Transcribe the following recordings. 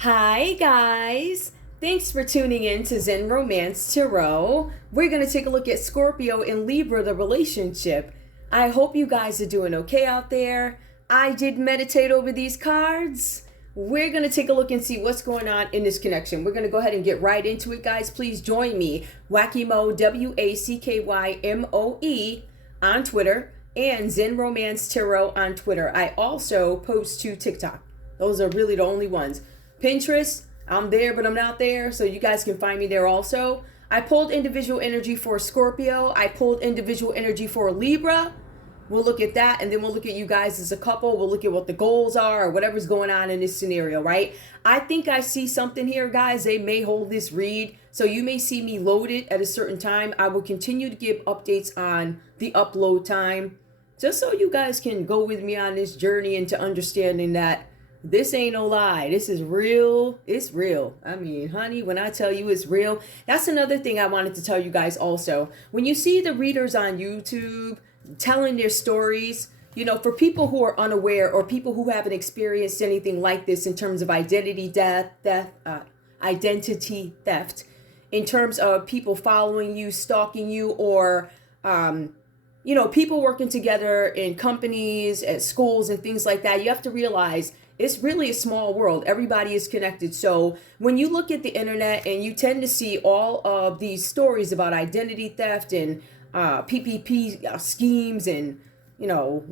Hi, guys. Thanks for tuning in to Zen Romance Tarot. We're going to take a look at Scorpio and Libra, the relationship. I hope you guys are doing okay out there. I did meditate over these cards. We're going to take a look and see what's going on in this connection. We're going to go ahead and get right into it, guys. Please join me, Wackymo, WACKYMOE, on Twitter, and Zen Romance Tarot on Twitter. I also post to TikTok. Those are really the only ones. Pinterest, I'm there, but I'm not there, so you guys can find me there also. I pulled individual energy for Scorpio. I pulled individual energy for Libra. We'll look at that, and then we'll look at you guys as a couple. We'll look at what the goals are or whatever's going on in this scenario, right? I think I see something here, guys. They may hold this read, so you may see me load it at a certain time. I will continue to give updates on the upload time, just so you guys can go with me on this journey into understanding that this ain't no lie. This is real. It's real. I mean, honey, when I tell you it's real, that's another thing I wanted to tell you guys also. When you see the readers on YouTube telling their stories, you know, for people who are unaware or people who haven't experienced anything like this in terms of identity theft, in terms of people following you, stalking you, or people working together in companies, at schools, and things like that, you have to realize it's really a small world. Everybody is connected. So when you look at the internet and you tend to see all of these stories about identity theft and PPP schemes and, I don't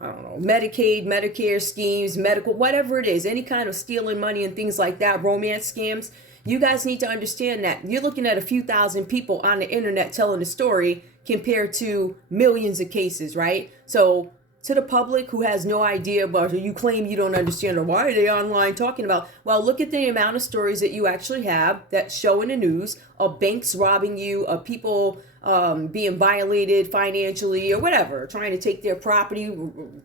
know, Medicaid, Medicare schemes, medical, whatever it is, any kind of stealing money and things like that, romance scams, you guys need to understand that you're looking at a few thousand people on the internet telling a story compared to millions of cases, right? So to the public who has no idea about it, you claim you don't understand, or why are they online talking about? Well, look at the amount of stories that you actually have that show in the news of banks robbing you, of people being violated financially or whatever, trying to take their property,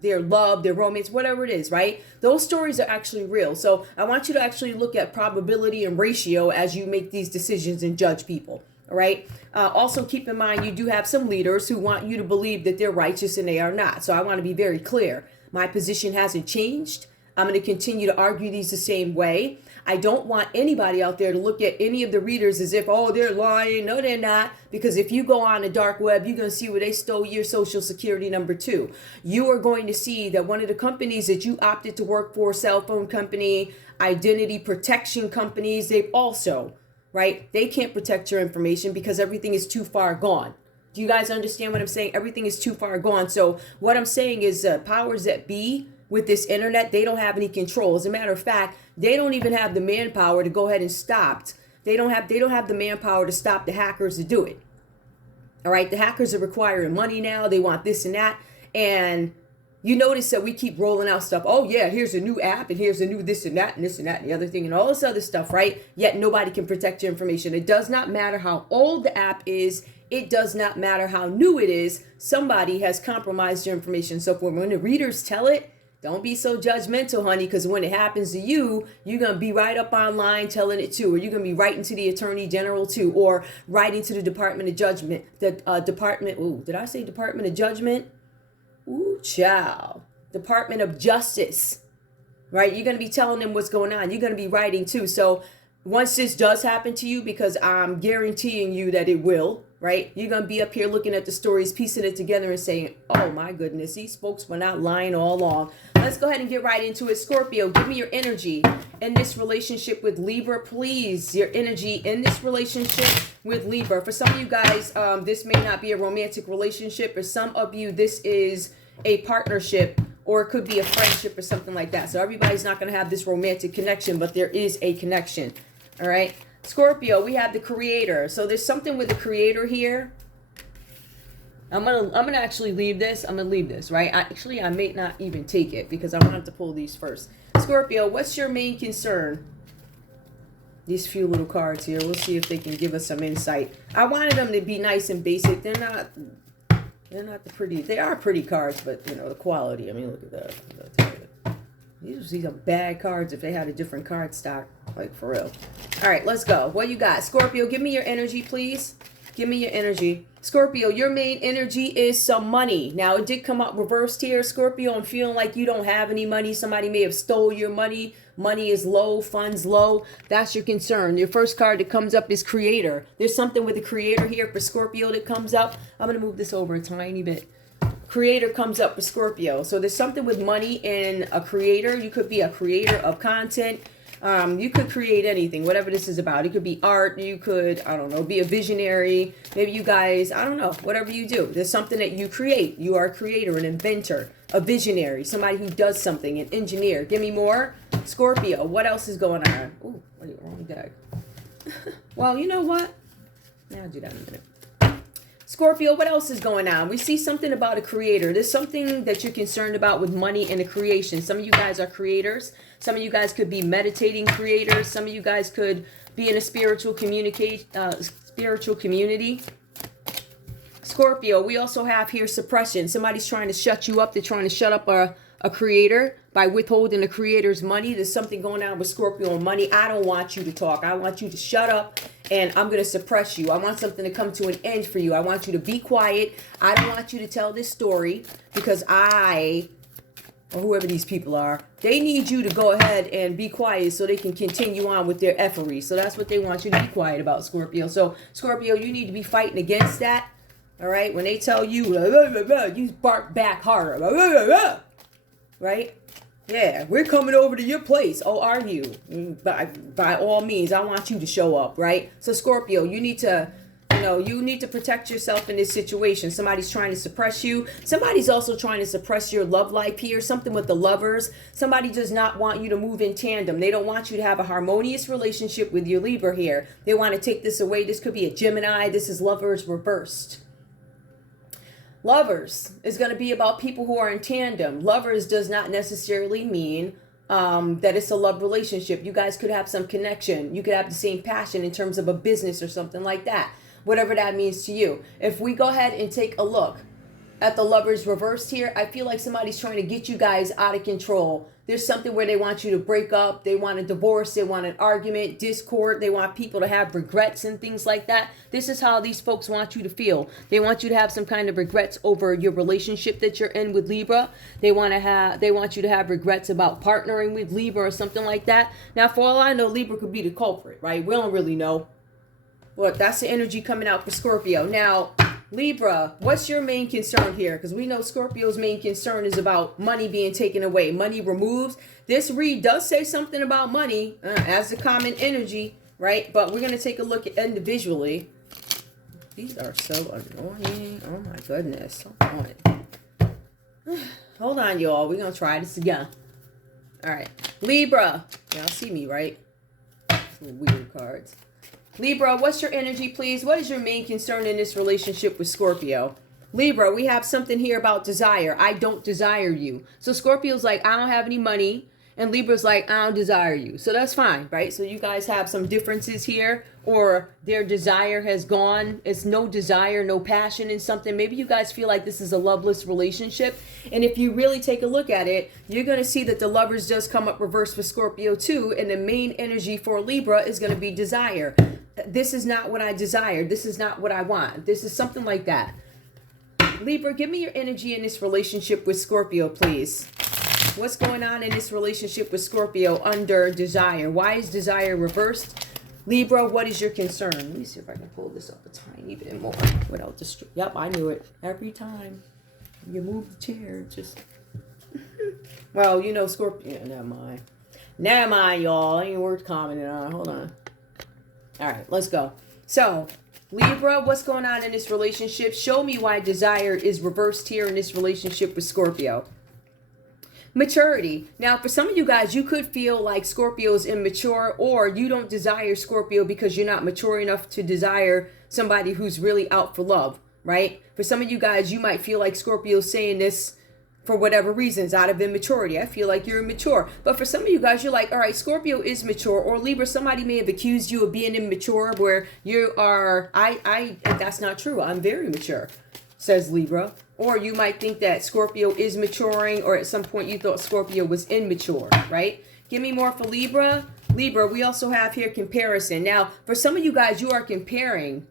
their love, their romance, whatever it is, right? Those stories are actually real. So I want you to actually look at probability and ratio as you make these decisions and judge people. All right. Also, keep in mind, you do have some leaders who want you to believe that they're righteous and they are not. So I want to be very clear. My position hasn't changed. I'm going to continue to argue these the same way. I don't want anybody out there to look at any of the readers as if, oh, they're lying. No, they're not. Because if you go on the dark web, you're going to see where they stole your social security number too. You are going to see that one of the companies that you opted to work for, cell phone company, identity protection companies, they've also, right? They can't protect your information because everything is too far gone. Do you guys understand what I'm saying? Everything is too far gone. So what I'm saying is powers that be with this internet, they don't have any control. As a matter of fact, they don't even have the manpower to go ahead and stop. They don't have the manpower to stop the hackers to do it. All right, the hackers are requiring money now. They want this and that. And you notice that we keep rolling out stuff. Oh, yeah, here's a new app, and here's a new this and that, and this and that, and the other thing, and all this other stuff, right? Yet nobody can protect your information. It does not matter how old the app is. It does not matter how new it is. Somebody has compromised your information. So when the readers tell it, don't be so judgmental, honey, because when it happens to you, you're going to be right up online telling it too, or you're going to be writing to the Attorney General too, or writing to the Department of Judgment. Did I say Department of Judgment? Ooh, child. Department of Justice, right? You're going to be telling them what's going on. You're going to be writing too. So once this does happen to you, because I'm guaranteeing you that it will, right? You're going to be up here looking at the stories, piecing it together and saying, oh my goodness, these folks were not lying all along. Let's go ahead and get right into it. Scorpio, give me your energy in this relationship with Libra, please. Your energy in this relationship with Libra. For some of you guys, this may not be a romantic relationship. For some of you, this is a partnership, or it could be a friendship or something like that. So everybody's not going to have this romantic connection, but there is a connection. All right. Scorpio, we have the creator. So there's something with the creator here. I'm gonna actually leave this. I'm gonna leave this, right? I may not even take it because I wanted to pull these first. Scorpio, what's your main concern? These few little cards here. We'll see if they can give us some insight. I wanted them to be nice and basic. They're not the pretty. They are pretty cards, but the quality. I mean, look at that. These are bad cards if they had a different card stock, like for real. All right, let's go. What you got? Scorpio, give me your energy, please. Give me your energy. Scorpio, your main energy is some money. Now, it did come up reversed here. Scorpio, I'm feeling like you don't have any money. Somebody may have stole your money money is low, funds low, that's your concern. Your first card that comes up is creator. There's something with the creator here for Scorpio that comes up. I'm going to move this over a tiny bit. Creator comes up for Scorpio. So there's something with money and a creator. You could be a creator of content. You could create anything, whatever this is about. It could be art. You could, I don't know, be a visionary. Maybe you guys, I don't know, whatever you do. There's something that you create. You are a creator, an inventor, a visionary, somebody who does something, an engineer. Give me more. Scorpio, what else is going on? Oh, wrong deck. Well, you know what? Yeah, I'll do that in a minute. Scorpio, what else is going on? We see something about a creator. There's something that you're concerned about with money and a creation. Some of you guys are creators. Some of you guys could be meditating creators. Some of you guys could be in a spiritual community. Scorpio, we also have here suppression. Somebody's trying to shut you up. They're trying to shut up a creator by withholding the creator's money. There's something going on with Scorpio and money. I don't want you to talk. I want you to shut up, and I'm going to suppress you. I want something to come to an end for you. I want you to be quiet. I don't want you to tell this story because or whoever these people are, they need you to go ahead and be quiet so they can continue on with their effery. So that's what they want you to be quiet about, Scorpio. So Scorpio, you need to be fighting against that. All right. When they tell you, you bark back harder. Right? Yeah, we're coming over to your place. Oh, are you? By all means, I want you to show up, right? So Scorpio, you need to protect yourself in this situation. Somebody's trying to suppress you. Somebody's also trying to suppress your love life here. Something with the lovers. Somebody does not want you to move in tandem. They don't want you to have a harmonious relationship with your Libra here. They want to take this away. This could be a Gemini. This is lovers reversed. Lovers is going to be about people who are in tandem. Lovers does not necessarily mean that it's a love relationship. You guys could have some connection. You could have the same passion in terms of a business or something like that. Whatever that means to you. If we go ahead and take a look at the lovers reversed here, I feel like somebody's trying to get you guys out of control. There's something where they want you to break up. They want a divorce. They want an argument, discord. They want people to have regrets and things like that. This is how these folks want you to feel. They want you to have some kind of regrets over your relationship that you're in with Libra. They want you to have regrets about partnering with Libra or something like that. Now, for all I know, Libra could be the culprit, right? We don't really know. But that's the energy coming out for Scorpio. Now, Libra, what's your main concern here? Because we know Scorpio's main concern is about money being taken away. Money removes. This read does say something about money as the common energy, right? But we're going to take a look at individually. These are so annoying. Oh, my goodness. Hold on. Hold on, y'all. We're going to try this again. All right. Libra. Y'all see me, right? Some weird cards. Libra, what's your energy, please? What is your main concern in this relationship with Scorpio? Libra, we have something here about desire. I don't desire you. So Scorpio's like, I don't have any money. And Libra's like, I don't desire you. So that's fine, right? So you guys have some differences here, or their desire has gone. It's no desire, no passion in something. Maybe you guys feel like this is a loveless relationship. And if you really take a look at it, you're going to see that the lovers does come up reverse for Scorpio too. And the main energy for Libra is going to be desire. This is not what I desire. This is not what I want. This is something like that. Libra, give me your energy in this relationship with Scorpio, please. What's going on in this relationship with Scorpio under desire? Why is desire reversed? Libra, what is your concern? Let me see if I can pull this up a tiny bit more without the Yep, I knew it. Every time you move the chair, just... Well, you know, Scorpio... Yeah, never mind. Never mind, y'all. Ain't worth commenting on. Hold on. All right, let's go. So, Libra, what's going on in this relationship? Show me why desire is reversed here in this relationship with Scorpio. Maturity. Now, for some of you guys, you could feel like Scorpio is immature, or you don't desire Scorpio because you're not mature enough to desire somebody who's really out for love, right? For some of you guys, you might feel like Scorpio's saying this for whatever reasons, out of immaturity. I feel like you're immature. But for some of you guys, you're like, all right, Scorpio is mature. Or Libra, somebody may have accused you of being immature, where you are, that's not true. I'm very mature, says Libra. Or you might think that Scorpio is maturing, or at some point you thought Scorpio was immature, right? Give me more for Libra. Libra, we also have here comparison. Now, for some of you guys, you are comparing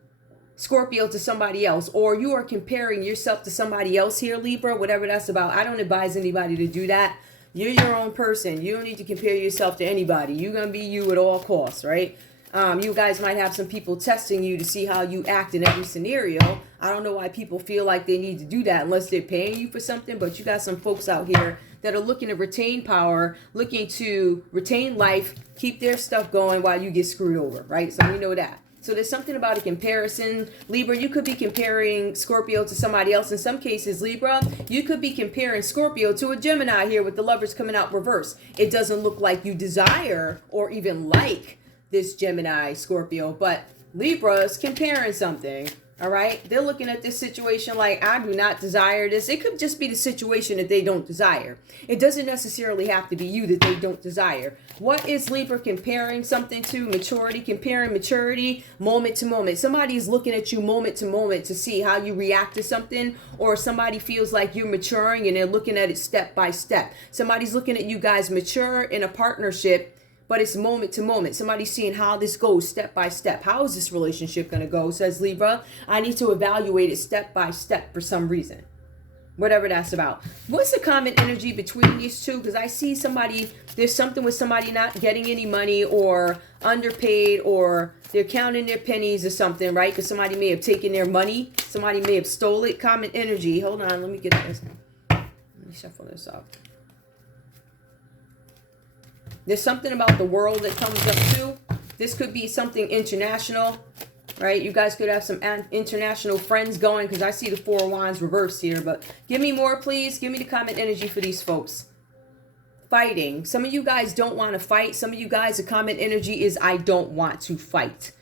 Scorpio to somebody else, or you are comparing yourself to somebody else here, Libra, whatever that's about. I don't advise anybody to do that. You're your own person. You don't need to compare yourself to anybody. You're going to be you at all costs, right? You guys might have some people testing you to see how you act in every scenario. I don't know why people feel like they need to do that unless they're paying you for something, but you got some folks out here that are looking to retain power, looking to retain life, keep their stuff going while you get screwed over, right? So we know that. So there's something about a comparison. Libra, you could be comparing Scorpio to somebody else. In some cases, Libra, you could be comparing Scorpio to a Gemini here with the Lovers coming out reverse. It doesn't look like you desire or even like this Gemini, Scorpio, but Libra's comparing something. All right, they're looking at this situation like, I do not desire this. It could just be the situation that they don't desire. It doesn't necessarily have to be you that they don't desire. What is Libra comparing something to? Maturity, comparing maturity moment to moment. Somebody's looking at you moment to moment to see how you react to something, or somebody feels like you're maturing and they're looking at it step by step. Somebody's looking at you guys mature in a partnership, but it's moment to moment. Somebody's seeing how this goes step by step. How is this relationship going to go, says Libra? I need to evaluate it step by step for some reason. Whatever that's about. What's the common energy between these two? Because I see somebody, there's something with somebody not getting any money or underpaid, or they're counting their pennies or something, right? Because somebody may have taken their money. Somebody may have stole it. Common energy. Hold on, let me get this. Let me shuffle this up. There's something about the world that comes up too. This could be something international, right? You guys could have some international friends going, because I see the Four of Wands reversed here. But give me more, please. Give me the common energy for these folks. Fighting. Some of you guys don't want to fight. Some of you guys, the common energy is I don't want to fight.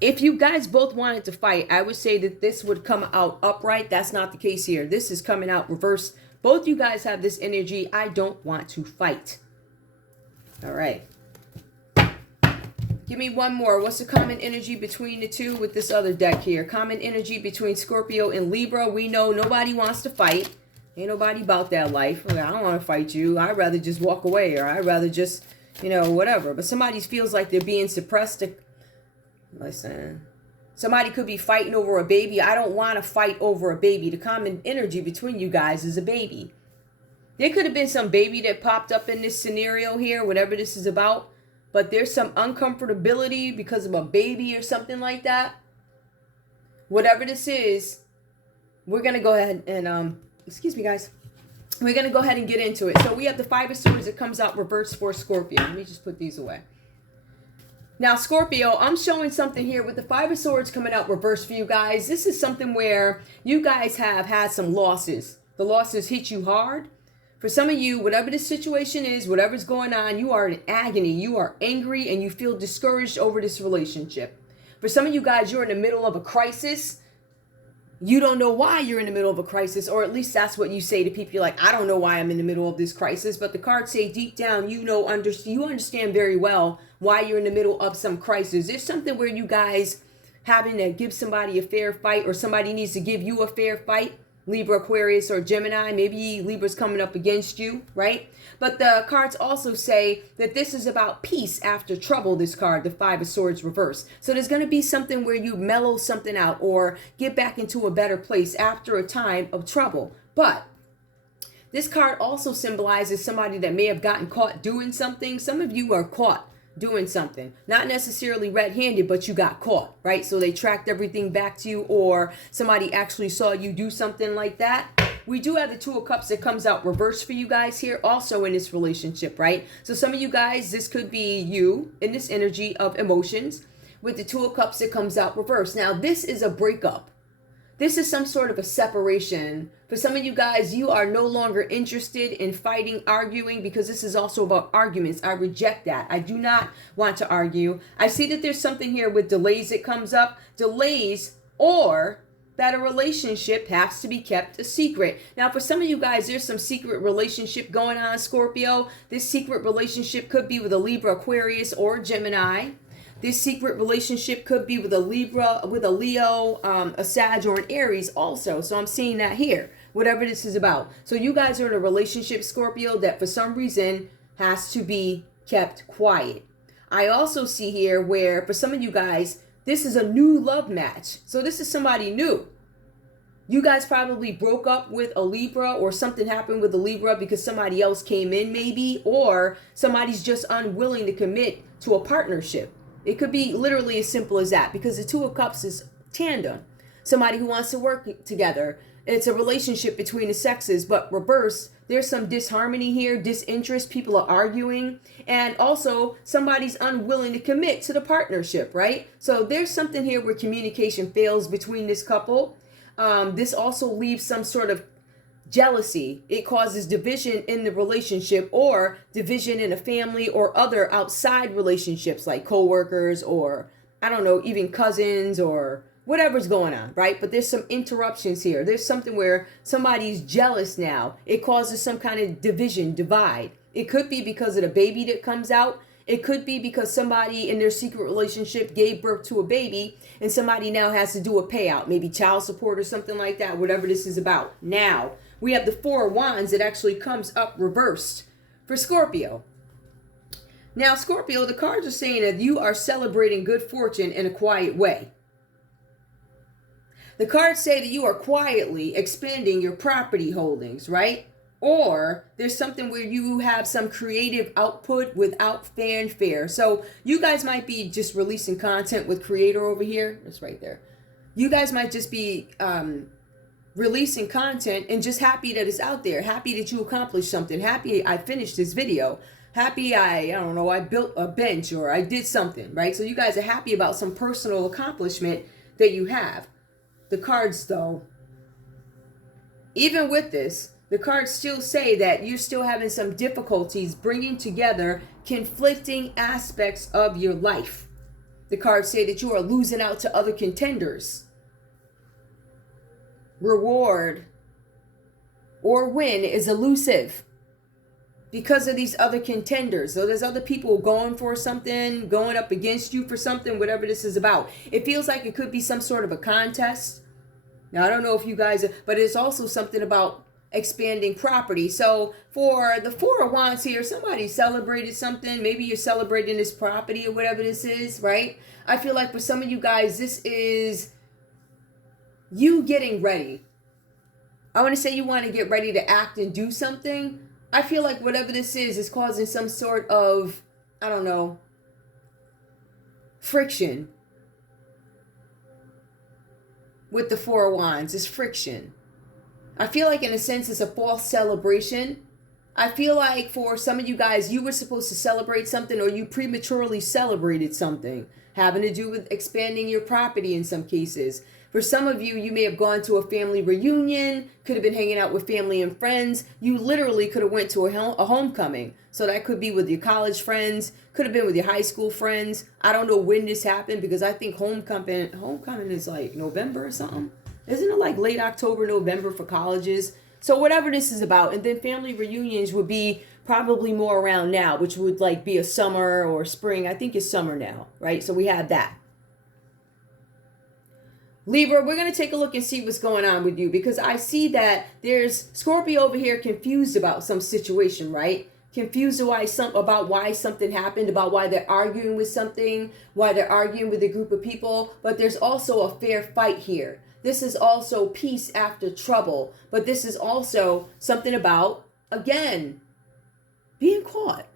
If you guys both wanted to fight, I would say that this would come out upright. That's not the case here. This is coming out reversed. Both you guys have this energy, I don't want to fight. All right. Give me one more. What's the common energy between the two with this other deck here? Common energy between Scorpio and Libra. We know nobody wants to fight. Ain't nobody about that life. I don't want to fight you. I'd rather just walk away, or I'd rather just, whatever. But somebody feels like they're being suppressed. Listen. Somebody could be fighting over a baby. I don't want to fight over a baby. The common energy between you guys is a baby. There could have been some baby that popped up in this scenario here, whatever this is about. But there's some uncomfortability because of a baby or something like that. Whatever this is, we're going to go ahead and, excuse me, guys. We're going to go ahead and get into it. So we have the Five of Swords that comes out reversed for Scorpio. Let me just put these away. Now, Scorpio, I'm showing something here with the Five of Swords coming out reversed for you guys. This is something where you guys have had some losses. The losses hit you hard. For some of you, whatever the situation is, whatever's going on, you are in agony, you are angry, and you feel discouraged over this relationship. For some of you guys, you're in the middle of a crisis. You don't know why you're in the middle of a crisis, or at least that's what you say to people. You're like, I don't know why I'm in the middle of this crisis, but the cards say deep down, you understand very well why you're in the middle of some crisis. There's something where you guys having to give somebody a fair fight, or somebody needs to give you a fair fight. Libra, Aquarius, or Gemini. Maybe Libra's coming up against you, right? But the cards also say that this is about peace after trouble, this card, the Five of Swords reverse. So there's going to be something where you mellow something out or get back into a better place after a time of trouble. But this card also symbolizes somebody that may have gotten caught doing something. Some of you are caught doing something, not necessarily red-handed, but you got caught, right? So they tracked everything back to you, or somebody actually saw you do something like that. We do have the Two of Cups that comes out reversed for you guys here also in this relationship, right? So some of you guys, this could be you in this energy of emotions with the Two of Cups that comes out reversed. Now, this is a breakup. This is some sort of a separation. For some of you guys, you are no longer interested in fighting, arguing, because this is also about arguments. I reject that. I do not want to argue. I see that there's something here with delays that comes up. Delays, or that a relationship has to be kept a secret. Now, for some of you guys, there's some secret relationship going on, Scorpio. This secret relationship could be with a Libra, Aquarius, or Gemini. This secret relationship could be with a Libra, with a Leo, a Sag, or an Aries also. So I'm seeing that here, whatever this is about. So you guys are in a relationship, Scorpio, that for some reason has to be kept quiet. I also see here where for some of you guys, this is a new love match. So this is somebody new. You guys probably broke up with a Libra, or something happened with a Libra because somebody else came in maybe, or somebody's just unwilling to commit to a partnership. It could be literally as simple as that, because the Two of Cups is tandem. Somebody who wants to work together. It's a relationship between the sexes, but reverse, there's some disharmony here, disinterest, people are arguing, and also somebody's unwilling to commit to the partnership, right? So there's something here where communication fails between this couple. This also leaves some sort of jealousy. It causes division in the relationship, or division in a family, or other outside relationships like co-workers, or I don't know, even cousins, or whatever's going on, right? But there's some interruptions here. There's something where somebody's jealous now. It causes some kind of division, divide. It could be because of the baby that comes out. It could be because somebody in their secret relationship gave birth to a baby and somebody now has to do a payout, maybe child support or something like that, whatever this is about. Now, we have the Four of Wands that actually comes up reversed for Scorpio. Now, Scorpio, the cards are saying that you are celebrating good fortune in a quiet way. The cards say that you are quietly expanding your property holdings, right? Or there's something where you have some creative output without fanfare. So you guys might be just releasing content with creator over here. It's right there. You guys might just be releasing content and just happy that it's out there. Happy that you accomplished something. Happy I finished this video. Happy I don't know, I built a bench or I did something, right? So you guys are happy about some personal accomplishment that you have. The cards, though, even with this, the cards still say that you're still having some difficulties bringing together conflicting aspects of your life. The cards say that you are losing out to other contenders. Reward or win is elusive because of these other contenders. So there's other people going for something, going up against you for something, whatever this is about. It feels like it could be some sort of a contest. Now, I don't know if you guys, but it's also something about expanding property. So for the Four of Wands here, somebody celebrated something. Maybe you're celebrating this property or whatever this is, right? I feel like for some of you guys, this is you getting ready. I want to say you want to get ready to act and do something. I feel like whatever this is causing some sort of, I don't know, friction. With the Four of Wands, it's friction. I feel like in a sense it's a false celebration. I feel like for some of you guys, you were supposed to celebrate something, or you prematurely celebrated something having to do with expanding your property in some cases. For some of you, you may have gone to a family reunion, could have been hanging out with family and friends. You literally could have went to a homecoming. So that could be with your college friends, could have been with your high school friends. I don't know when this happened, because I think homecoming is like November or something. Isn't it like late October, November for colleges? So whatever this is about. And then family reunions would be probably more around now, which would like be a summer or spring. I think it's summer now, right? So we have that. Libra, we're going to take a look and see what's going on with you, because I see that there's Scorpio over here confused about some situation, right? Confused about why something happened, about why they're arguing with something, why they're arguing with a group of people. But there's also a fair fight here. This is also peace after trouble. But this is also something about, again, being caught.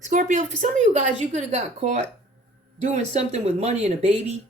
Scorpio, for some of you guys, you could have got caught doing something with money and a baby.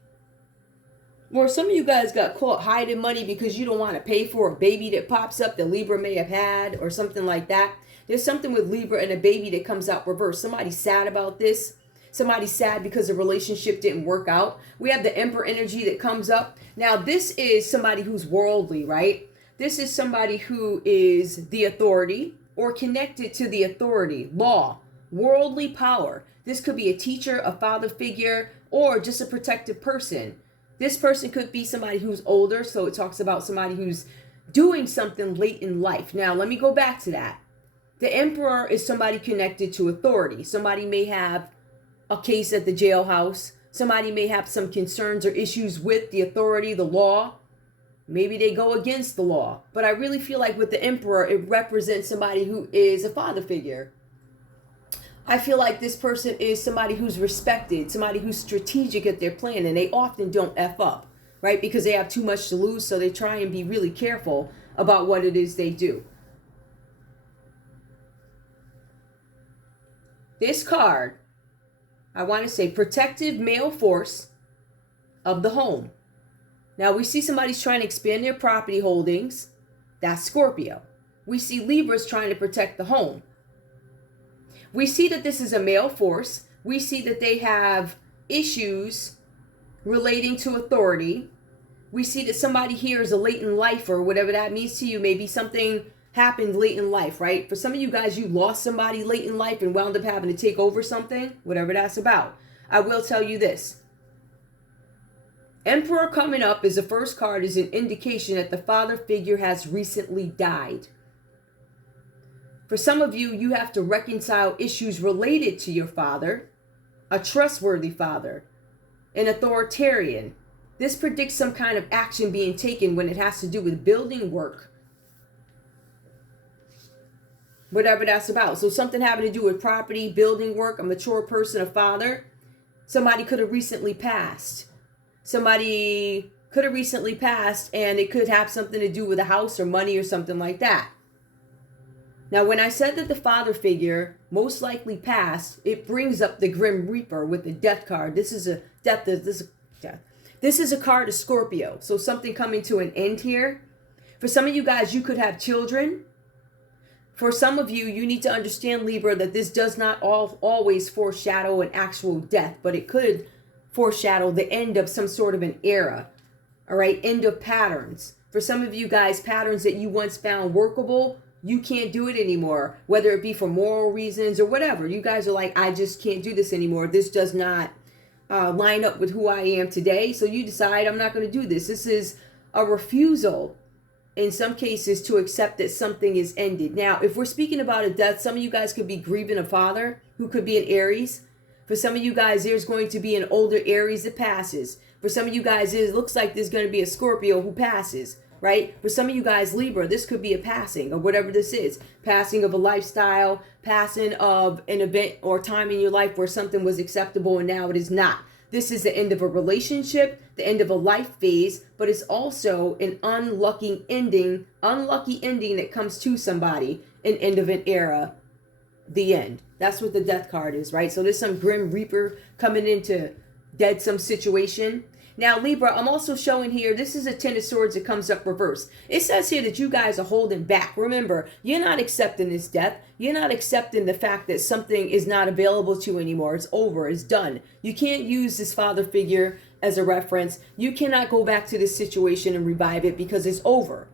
Or some of you guys got caught hiding money because you don't want to pay for a baby that pops up that Libra may have had, or something like that. There's something with Libra and a baby that comes out reversed. Somebody's sad about this. Somebody's sad because the relationship didn't work out. We have the Emperor energy that comes up. Now, this is somebody who's worldly, right? This is somebody who is the authority or connected to the authority, law, worldly power. This could be a teacher, a father figure, or just a protected person. This person could be somebody who's older, so it talks about somebody who's doing something late in life. Now, let me go back to that. The Emperor is somebody connected to authority. Somebody may have a case at the jailhouse. Somebody may have some concerns or issues with the authority, the law. Maybe they go against the law. But I really feel like with the Emperor, it represents somebody who is a father figure. I feel like this person is somebody who's respected, somebody who's strategic at their plan, and they often don't F up, right? Because they have too much to lose, so they try and be really careful about what it is they do. This card, I want to say protective male force of the home. Now we see somebody's trying to expand their property holdings. That's Scorpio. We see Libras trying to protect the home. We see that this is a male force. We see that they have issues relating to authority. We see that somebody here is a late in life, or whatever that means to you. Maybe something happened late in life, right? For some of you guys, you lost somebody late in life and wound up having to take over something, whatever that's about. I will tell you this. Emperor coming up as the first card is an indication that the father figure has recently died. For some of you, you have to reconcile issues related to your father, a trustworthy father, an authoritarian. This predicts some kind of action being taken when it has to do with building work, whatever that's about. So something having to do with property, building work, a mature person, a father. Somebody could have recently passed. Somebody could have recently passed, and it could have something to do with a house or money or something like that. Now, when I said that the father figure most likely passed, it brings up the Grim Reaper with the death card. This is a death. This is a card of Scorpio. So something coming to an end here. For some of you guys, you could have children. For some of you, you need to understand, Libra, that this does not always foreshadow an actual death, but it could foreshadow the end of some sort of an era. All right, end of patterns. For some of you guys, patterns that you once found workable, you can't do it anymore, whether it be for moral reasons or whatever. You guys are like, I just can't do this anymore. This does not line up with who I am today. So you decide, I'm not going to do this. This is a refusal, in some cases, to accept that something is ended. Now, if we're speaking about a death, some of you guys could be grieving a father who could be an Aries. For some of you guys, there's going to be an older Aries that passes. For some of you guys, it looks like there's going to be a Scorpio who passes. Right? For some of you guys, Libra, this could be a passing of whatever this is. Passing of a lifestyle, passing of an event or time in your life where something was acceptable and now it is not. This is the end of a relationship, the end of a life phase, but it's also an unlucky ending that comes to somebody, an end of an era, the end. That's what the death card is, right? So there's some Grim Reaper coming in to dead some situation. Now, Libra, I'm also showing here, this is a Ten of Swords that comes up reverse. It says here that you guys are holding back. Remember, you're not accepting this death. You're not accepting the fact that something is not available to you anymore. It's over. It's done. You can't use this father figure as a reference. You cannot go back to this situation and revive it because it's over.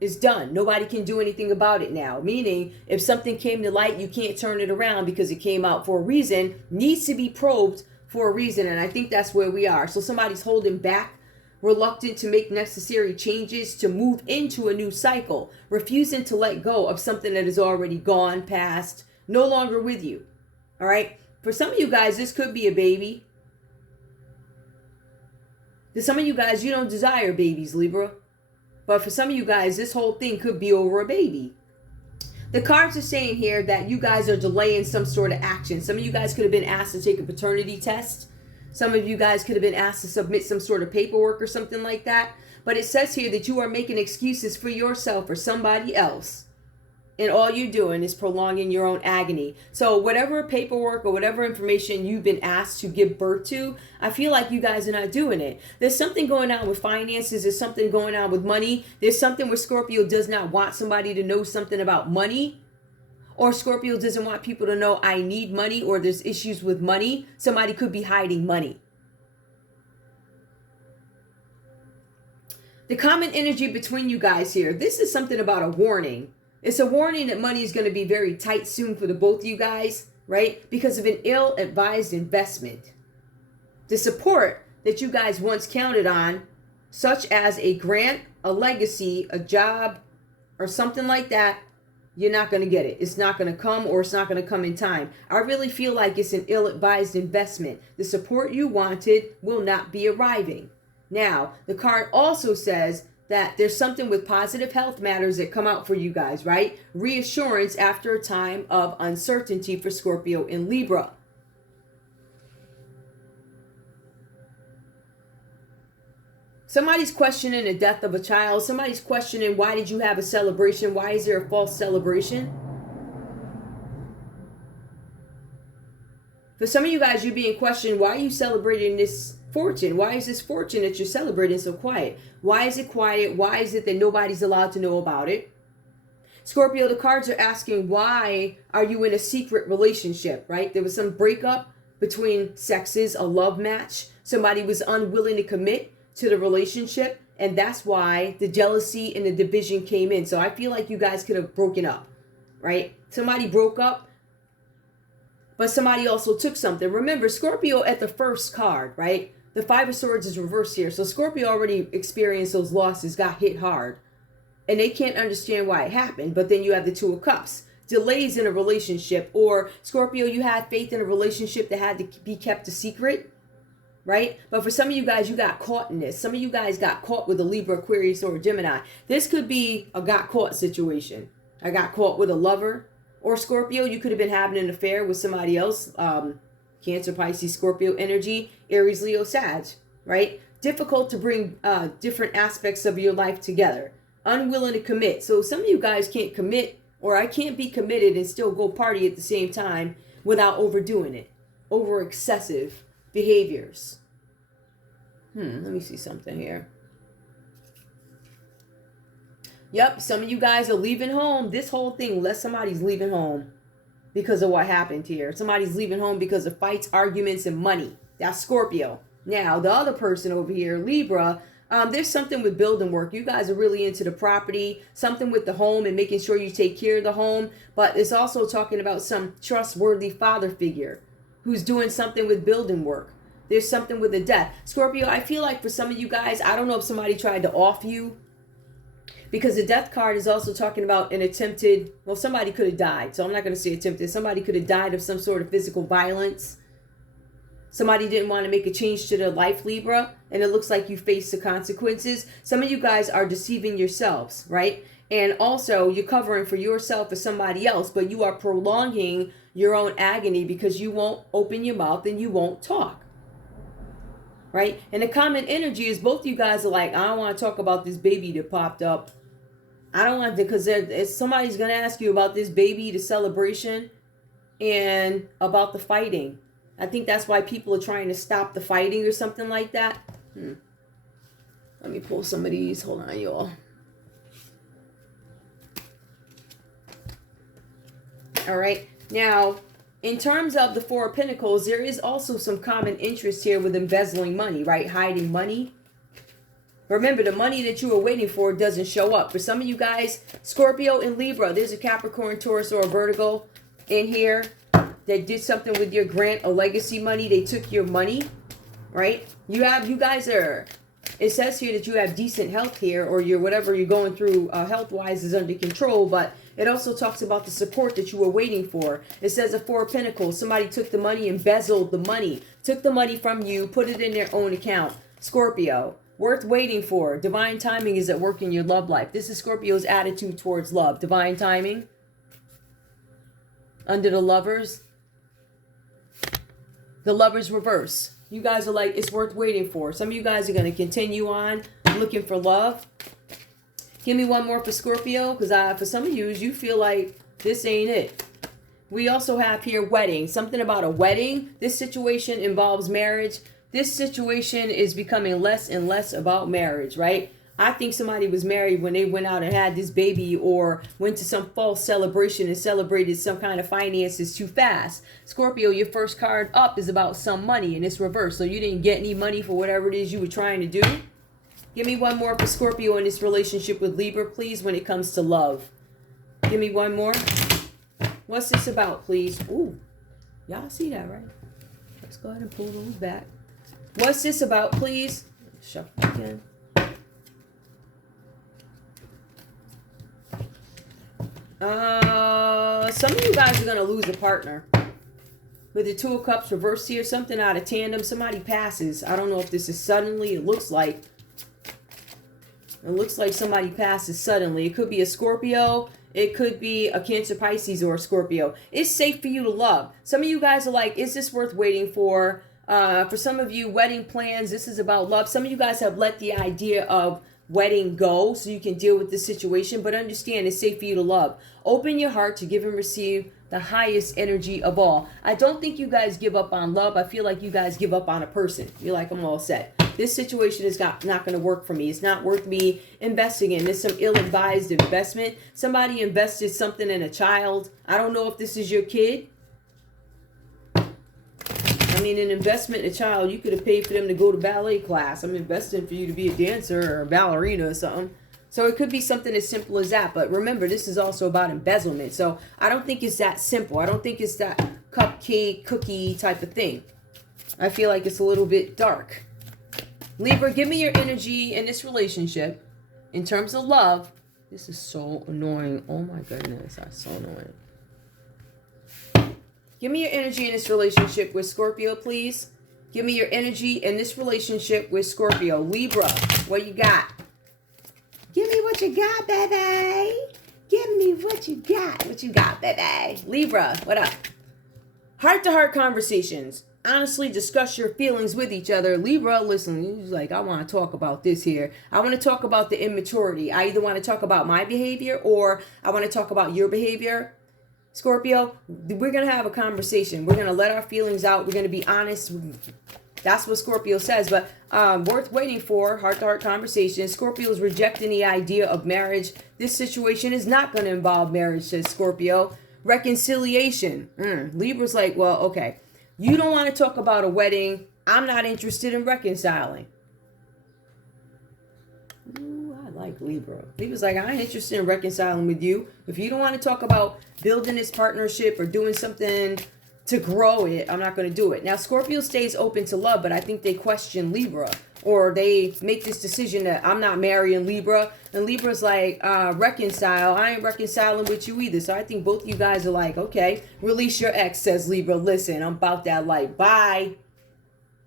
It's done. Nobody can do anything about it now. Meaning, if something came to light, you can't turn it around because it came out for a reason, needs to be probed for a reason, and I think that's where we are. So somebody's holding back, reluctant to make necessary changes to move into a new cycle, refusing to let go of something that is already gone, past, no longer with you. All right? For some of you guys, this could be a baby. For some of you guys, you don't desire babies, Libra. But for some of you guys, this whole thing could be over a baby. The cards are saying here that you guys are delaying some sort of action. Some of you guys could have been asked to take a paternity test. Some of you guys could have been asked to submit some sort of paperwork or something like that. But it says here that you are making excuses for yourself or somebody else. And all you're doing is prolonging your own agony. So whatever paperwork or whatever information you've been asked to give birth to, I feel like you guys are not doing it. There's something going on with finances. There's something going on with money. There's something where Scorpio does not want somebody to know something about money. Or Scorpio doesn't want people to know I need money, or there's issues with money. Somebody could be hiding money. The common energy between you guys here, this is something about a warning. It's a warning that money is going to be very tight soon for the both of you guys, right? Because of an ill-advised investment. The support that you guys once counted on, such as a grant, a legacy, a job, or something like that, you're not going to get it. It's not going to come, or it's not going to come in time. I really feel like it's an ill-advised investment. The support you wanted will not be arriving. Now, the card also says that there's something with positive health matters that come out for you guys, right? Reassurance after a time of uncertainty for Scorpio and Libra. Somebody's questioning the death of a child. Somebody's questioning, why did you have a celebration? Why is there a false celebration? For some of you guys, you're being questioned, why are you celebrating this fortune? Why is this fortune that you're celebrating so quiet? Why is it quiet? Why is it that nobody's allowed to know about it? Scorpio, the cards are asking, why are you in a secret relationship, right? There was some breakup between sexes, a love match. Somebody was unwilling to commit to the relationship, and that's why the jealousy and the division came in. So I feel like you guys could have broken up, right? Somebody broke up, but somebody also took something. Remember, Scorpio at the first card, right? The Five of Swords is reversed here. So Scorpio already experienced those losses, got hit hard, and they can't understand why it happened. But then you have the Two of Cups. Delays in a relationship, or Scorpio, you had faith in a relationship that had to be kept a secret, right? But for some of you guys, you got caught in this. Some of you guys got caught with a Libra, Aquarius, or a Gemini. This could be a got caught situation. I got caught with a lover. Or Scorpio, you could have been having an affair with somebody else. Cancer, Pisces, Scorpio energy, Aries, Leo, Sag, right? Difficult to bring different aspects of your life together. Unwilling to commit. So some of you guys can't commit, or I can't be committed and still go party at the same time without overdoing it. Over excessive behaviors. Let me see something here. Yep, some of you guys are leaving home. This whole thing, unless somebody's leaving home because of what happened here. Somebody's leaving home because of fights, arguments, and money. That's Scorpio. Now, the other person over here, Libra, there's something with building work. You guys are really into the property, something with the home and making sure you take care of the home. But it's also talking about some trustworthy father figure who's doing something with building work. There's something with a death. Scorpio, I feel like for some of you guys, I don't know if somebody tried to off you, because the death card is also talking about an attempted, well, somebody could have died. So I'm not going to say attempted. Somebody could have died of some sort of physical violence. Somebody didn't want to make a change to their life, Libra, and it looks like you face the consequences. Some of you guys are deceiving yourselves, right? And also you're covering for yourself or somebody else, but you are prolonging your own agony because you won't open your mouth and you won't talk. Right? And the common energy is both you guys are like, I don't want to talk about this baby that popped up. I don't want to, because somebody's going to ask you about this baby, the celebration, and about the fighting. I think that's why people are trying to stop the fighting or something like that. Let me pull some of these. Hold on, y'all. All right. Now, in terms of the Four of Pentacles, there is also some common interest here with embezzling money, right? Hiding money. Remember, the money that you were waiting for doesn't show up. For some of you guys, Scorpio and Libra, there's a Capricorn, Taurus, or a Virgo in here that did something with your grant or legacy money. They took your money, right? You guys are, it says here that you have decent health here, or whatever you're going through health-wise is under control, but it also talks about the support that you were waiting for. It says a Four of Pentacles. Somebody took the money, embezzled the money, took the money from you, put it in their own account. Scorpio, worth waiting for. Divine timing is at work in your love life. This is Scorpio's attitude towards love. Divine timing. Under the Lovers. The Lovers reverse. You guys are like, it's worth waiting for. Some of you guys are going to continue on looking for love. Give me one more for Scorpio, because for some of you feel like this ain't it. We also have here wedding. Something about a wedding. This situation involves marriage. This situation is becoming less and less about marriage, right? I think somebody was married when they went out and had this baby, or went to some false celebration and celebrated some kind of finances too fast. Scorpio, your first card up is about some money, and it's reversed. So you didn't get any money for whatever it is you were trying to do. Give me one more for Scorpio in this relationship with Libra, please, when it comes to love. Give me one more. What's this about, please? Ooh, y'all see that, right? Let's go ahead and pull those back. What's this about, please? Shuffle again. Some of you guys are going to lose a partner. With the Two of Cups reversed here, something out of tandem. Somebody passes. I don't know if this is suddenly. It looks like somebody passes suddenly. It could be a Scorpio. It could be a Cancer, Pisces, or a Scorpio. It's safe for you to love. Some of you guys are like, is this worth waiting for? For some of you, wedding plans, this is about love. Some of you guys have let the idea of wedding go so you can deal with the situation, but understand it's safe for you to love. Open your heart to give and receive the highest energy of all. I don't think you guys give up on love. I feel like you guys give up on a person. You're like, I'm all set. This situation is not going to work for me. It's not worth me investing in. It's some ill-advised investment. Somebody invested something in a child. I don't know if this is your kid. I mean, an investment in a child, you could have paid for them to go to ballet class. I'm investing for you to be a dancer or a ballerina or something. So it could be something as simple as that. But remember, this is also about embezzlement. So I don't think it's that simple. I don't think it's that cupcake, cookie type of thing. I feel like it's a little bit dark. Libra, give me your energy in this relationship in terms of love. This is so annoying. Oh my goodness, that's so annoying. Give me your energy in this relationship with Scorpio, please. Give me your energy in this relationship with Scorpio. Libra, what you got? Give me what you got, baby. Give me what you got. What you got, baby. Libra, what up? Heart-to-heart conversations. Honestly discuss your feelings with each other. Libra, listen, he's like, I want to talk about this here. I want to talk about the immaturity. I either want to talk about my behavior or I want to talk about your behavior. Scorpio, we're going to have a conversation. We're going to let our feelings out. We're going to be honest. That's what Scorpio says, but worth waiting for, heart-to-heart conversation. Scorpio is rejecting the idea of marriage. This situation is not going to involve marriage, says Scorpio. Reconciliation. Libra's like, well, okay. You don't want to talk about a wedding. I'm not interested in reconciling. Ooh, I like Libra. Libra's like, I ain't interested in reconciling with you. If you don't want to talk about building this partnership or doing something to grow it, I'm not going to do it. Now, Scorpio stays open to love, but I think they question Libra. Or they make this decision that I'm not marrying Libra. And Libra's like, reconcile. I ain't reconciling with you either. So I think both you guys are like, okay, release your ex, says Libra. Listen, I'm about that life. Bye.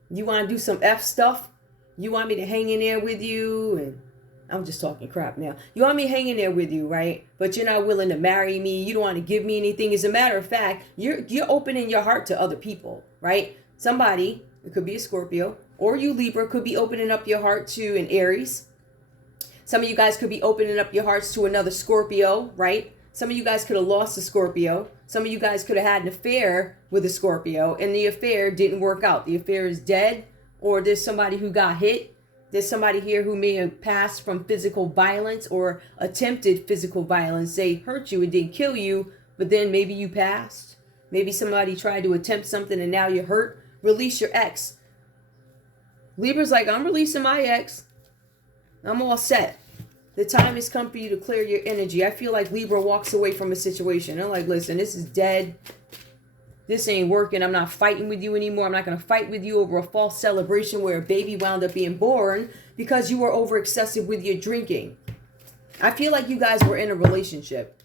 You want to do some F stuff? You want me to hang in there with you? And I'm just talking crap now. You want me to hang in there with you, right? But you're not willing to marry me. You don't want to give me anything. As a matter of fact, you're opening your heart to other people, right? Somebody, it could be a Scorpio, or you Libra, could be opening up your heart to an Aries. Some of you guys could be opening up your hearts to another Scorpio, right? Some of you guys could have lost a Scorpio. Some of you guys could have had an affair with a Scorpio, and the affair didn't work out. The affair is dead, or there's somebody who got hit. There's somebody here who may have passed from physical violence or attempted physical violence. They hurt you and didn't kill you, but then maybe you passed. Maybe somebody tried to attempt something and now you're hurt. Release your ex. Libra's like, I'm releasing my ex. I'm all set. The time has come for you to clear your energy. I feel like Libra walks away from a situation. They're like, listen, this is dead. This ain't working. I'm not fighting with you anymore. I'm not going to fight with you over a false celebration where a baby wound up being born because you were over excessive with your drinking. I feel like you guys were in a relationship.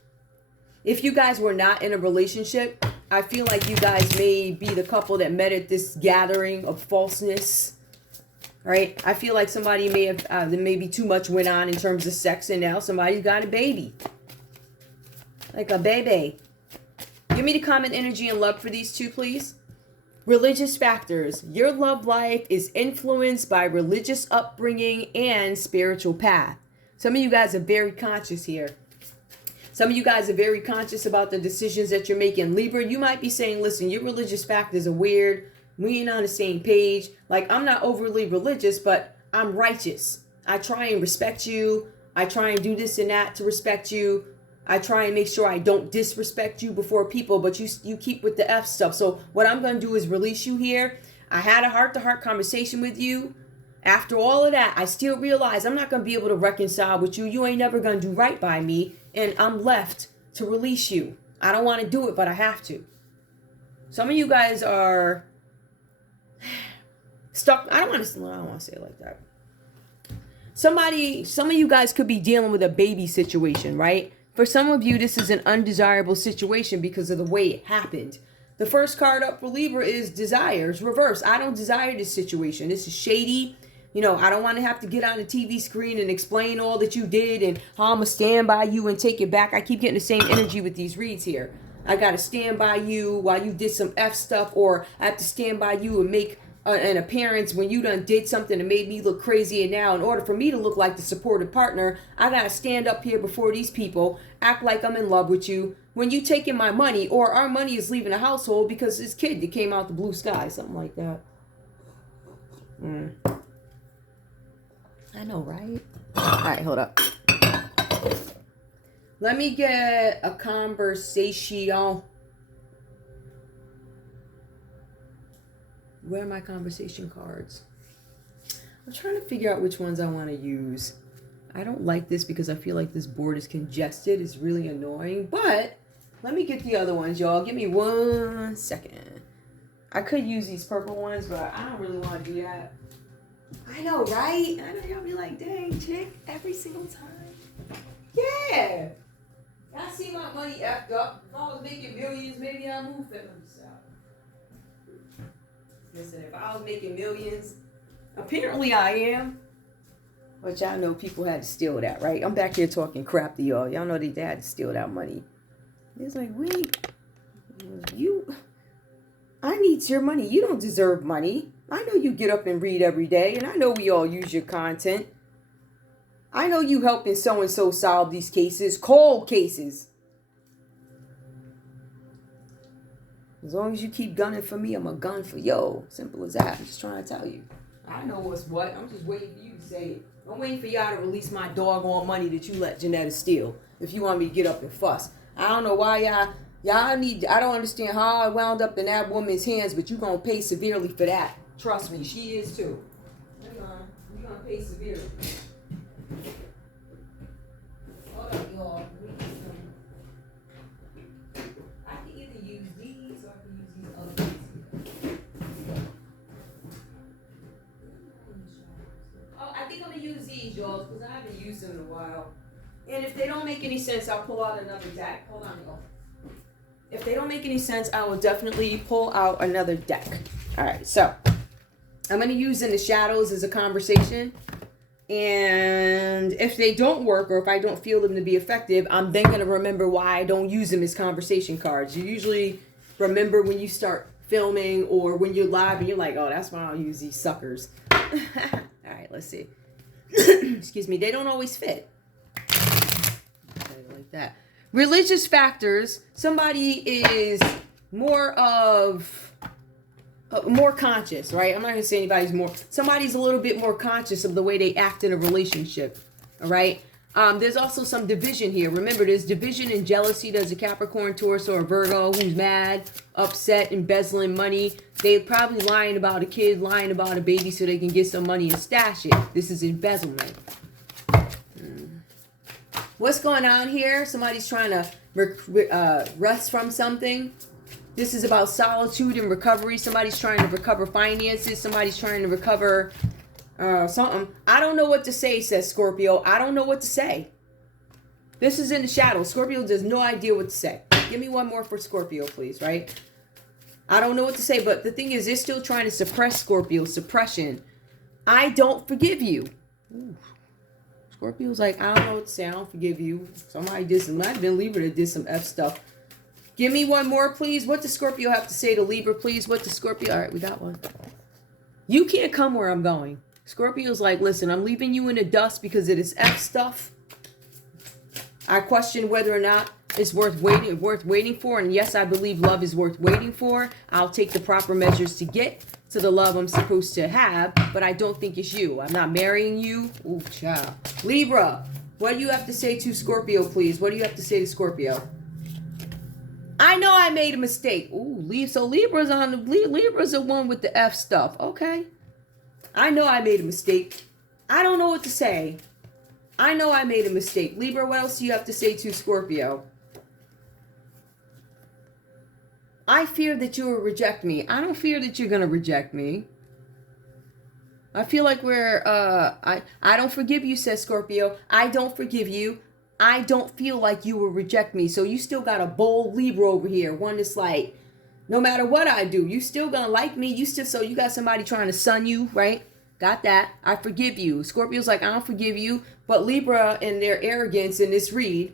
If you guys were not in a relationship, I feel like you guys may be the couple that met at this gathering of falseness. Right? I feel like somebody may have, maybe too much went on in terms of sex, and now somebody's got a baby. Like a baby. Give me the common energy and love for these two, please. Religious factors. Your love life is influenced by religious upbringing and spiritual path. Some of you guys are very conscious here. Some of you guys are very conscious about the decisions that you're making. Libra, you might be saying, listen, your religious factors are weird. We ain't on the same page. Like, I'm not overly religious, but I'm righteous. I try and respect you. I try and do this and that to respect you. I try and make sure I don't disrespect you before people, but you keep with the F stuff. So what I'm going to do is release you here. I had a heart-to-heart conversation with you. After all of that, I still realize I'm not going to be able to reconcile with you. You ain't never going to do right by me, and I'm left to release you. I don't want to do it, but I have to. Some of you guys are stuck. I don't want to say it like that. Some of you guys could be dealing with a baby situation, right? For some of you, this is an undesirable situation because of the way it happened. The first card up for Libra is desires, reverse. I don't desire this situation. This is shady. You know, I don't want to have to get on the TV screen and explain all that you did and how I'm going to stand by you and take it back. I keep getting the same energy with these reads here. I got to stand by you while you did some F stuff, or I have to stand by you and make an appearance when you done did something that made me look crazy, and now in order for me to look like the supportive partner, I gotta stand up here before these people, act like I'm in love with you, when you taking my money, or our money is leaving the household because this kid that came out the blue sky, something like that. I know, right? All right, hold up. Let me get a conversation. Where are my conversation cards? I'm trying to figure out which ones I want to use. I don't like this because I feel like this board is congested. It's really annoying. But let me get the other ones, y'all. Give me 1 second. I could use these purple ones, but I don't really want to do that. I know, right? I know y'all be like, dang, chick, every single time. Yeah. I see my money effed up. If I was making millions, maybe I'll move that myself. Listen, if I was making millions, apparently I am. But y'all know people had to steal that, right? I'm back here talking crap to y'all. Y'all know they had to steal that money. It's like, wait, I need your money. You don't deserve money. I know you get up and read every day, and I know we all use your content. I know you helping so-and-so solve these cases, cold cases. As long as you keep gunning for me, I'm a gun for yo. Simple as that. I'm just trying to tell you. I know what's what. I'm just waiting for you to say it. I'm waiting for y'all to release my doggone money that you let Janetta steal. If you want me to get up and fuss. I don't know why y'all need, I don't understand how I wound up in that woman's hands, but you gonna pay severely for that. Trust me, she is too. Hang on. You gonna pay severely. Hold up, y'all. I can either use these or I can use these other ones. Oh, I think I'm gonna use these, y'all, because I haven't used them in a while. And if they don't make any sense, I'll pull out another deck. Hold on, y'all. If they don't make any sense, I will definitely pull out another deck. All right, so I'm going to use In the Shadows as a conversation. And if they don't work, or if I don't feel them to be effective, I'm then going to remember why I don't use them as conversation cards. You usually remember when you start filming or when you're live and you're like, oh, that's why I don't use these suckers. All right, let's see. Excuse me. They don't always fit. Like that. Religious factors. Somebody is more conscious, right? I'm not gonna say anybody's more. Somebody's a little bit more conscious of the way they act in a relationship. All right. There's also some division here. Remember, there's division and jealousy. There's a Capricorn, Taurus, or a Virgo who's mad, upset, embezzling money. They're probably lying about a kid, lying about a baby so they can get some money and stash it. This is embezzlement. What's going on here? Somebody's trying to rest from something. This is about solitude and recovery. Somebody's trying to recover finances. Somebody's trying to recover something. I don't know what to say, says Scorpio. I don't know what to say. This is In the Shadows. Scorpio has no idea what to say. Give me one more for Scorpio, please, right? I don't know what to say, but the thing is, they're still trying to suppress Scorpio. Suppression. I don't forgive you. Ooh. Scorpio's like, I don't know what to say. I don't forgive you. Somebody did some, might have been Libra that did some F stuff. Give me one more, please. What does Scorpio have to say to Libra, please? What does Scorpio? All right, we got one. You can't come where I'm going. Scorpio's like, listen, I'm leaving you in the dust because it is F stuff. I question whether or not it's worth waiting for. And yes, I believe love is worth waiting for. I'll take the proper measures to get to the love I'm supposed to have, but I don't think it's you. I'm not marrying you. Ooh, child. Libra, what do you have to say to Scorpio, please? What do you have to say to Scorpio? I know I made a mistake. Ooh, so Libra's the one with the F stuff. Okay. I know I made a mistake. I don't know what to say. I know I made a mistake. Libra, what else do you have to say to Scorpio? I fear that you will reject me. I don't fear that you're going to reject me. I feel like I don't forgive you, says Scorpio. I don't forgive you. I don't feel like you will reject me. So you still got a bold Libra over here. One that's like, no matter what I do, you still going to like me. So you got somebody trying to sun you, right? Got that. I forgive you. Scorpio's like, I don't forgive you. But Libra and their arrogance in this read.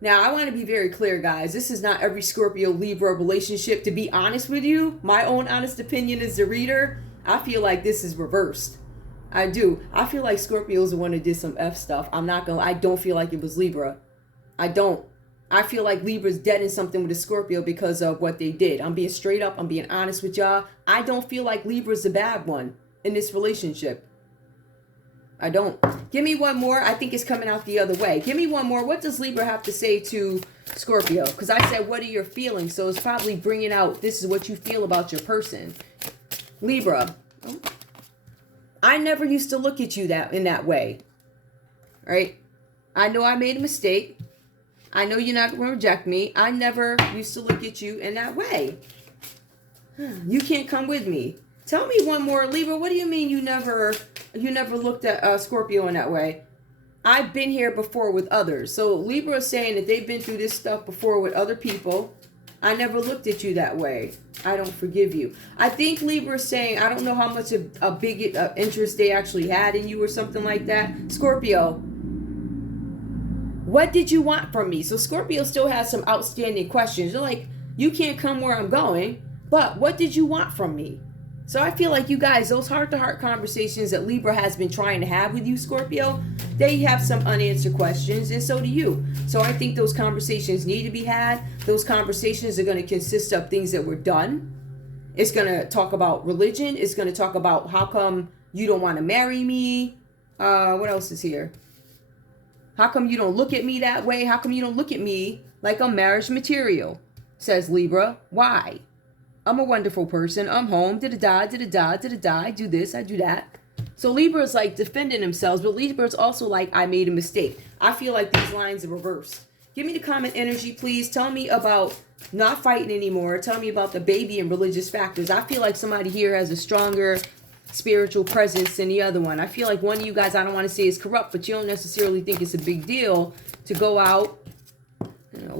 Now, I want to be very clear, guys. This is not every Scorpio-Libra relationship. To be honest with you, my own honest opinion as the reader, I feel like this is reversed. I do. I feel like Scorpio's the one that did some F stuff. I don't feel like it was Libra. I don't. I feel like Libra's dead in something with a Scorpio because of what they did. I'm being straight up. I'm being honest with y'all. I don't feel like Libra's the bad one in this relationship. I don't. Give me one more. I think it's coming out the other way. Give me one more. What does Libra have to say to Scorpio? Because I said, what are your feelings? So it's probably bringing out, this is what you feel about your person. Libra, I never used to look at you in that way. Right? I know I made a mistake. I know you're not going to reject me. I never used to look at you in that way. You can't come with me. Tell me one more, Libra. What do you mean you never looked at Scorpio in that way? I've been here before with others. So Libra is saying that they've been through this stuff before with other people. I never looked at you that way. I don't forgive you. I think Libra is saying, I don't know how much of a big interest they actually had in you or something like that. Scorpio, what did you want from me? So Scorpio still has some outstanding questions. They're like, you can't come where I'm going, but what did you want from me? So I feel like you guys, those heart-to-heart conversations that Libra has been trying to have with you, Scorpio, they have some unanswered questions, and so do you. So I think those conversations need to be had. Those conversations are going to consist of things that were done. It's going to talk about religion. It's going to talk about how come you don't want to marry me. What else is here? How come you don't look at me that way? How come you don't look at me like I'm marriage material? Says Libra. Why? I'm a wonderful person. I'm home. Da-da-da, da-da-da, da-da-da. I do this, I do that. So Libra is like defending themselves, but Libra is also like, I made a mistake. I feel like these lines are reversed. Give me the comment energy, please. Tell me about not fighting anymore. Tell me about the baby and religious factors. I feel like somebody here has a stronger spiritual presence than the other one. I feel like one of you guys, I don't want to say is corrupt, but you don't necessarily think it's a big deal to go out,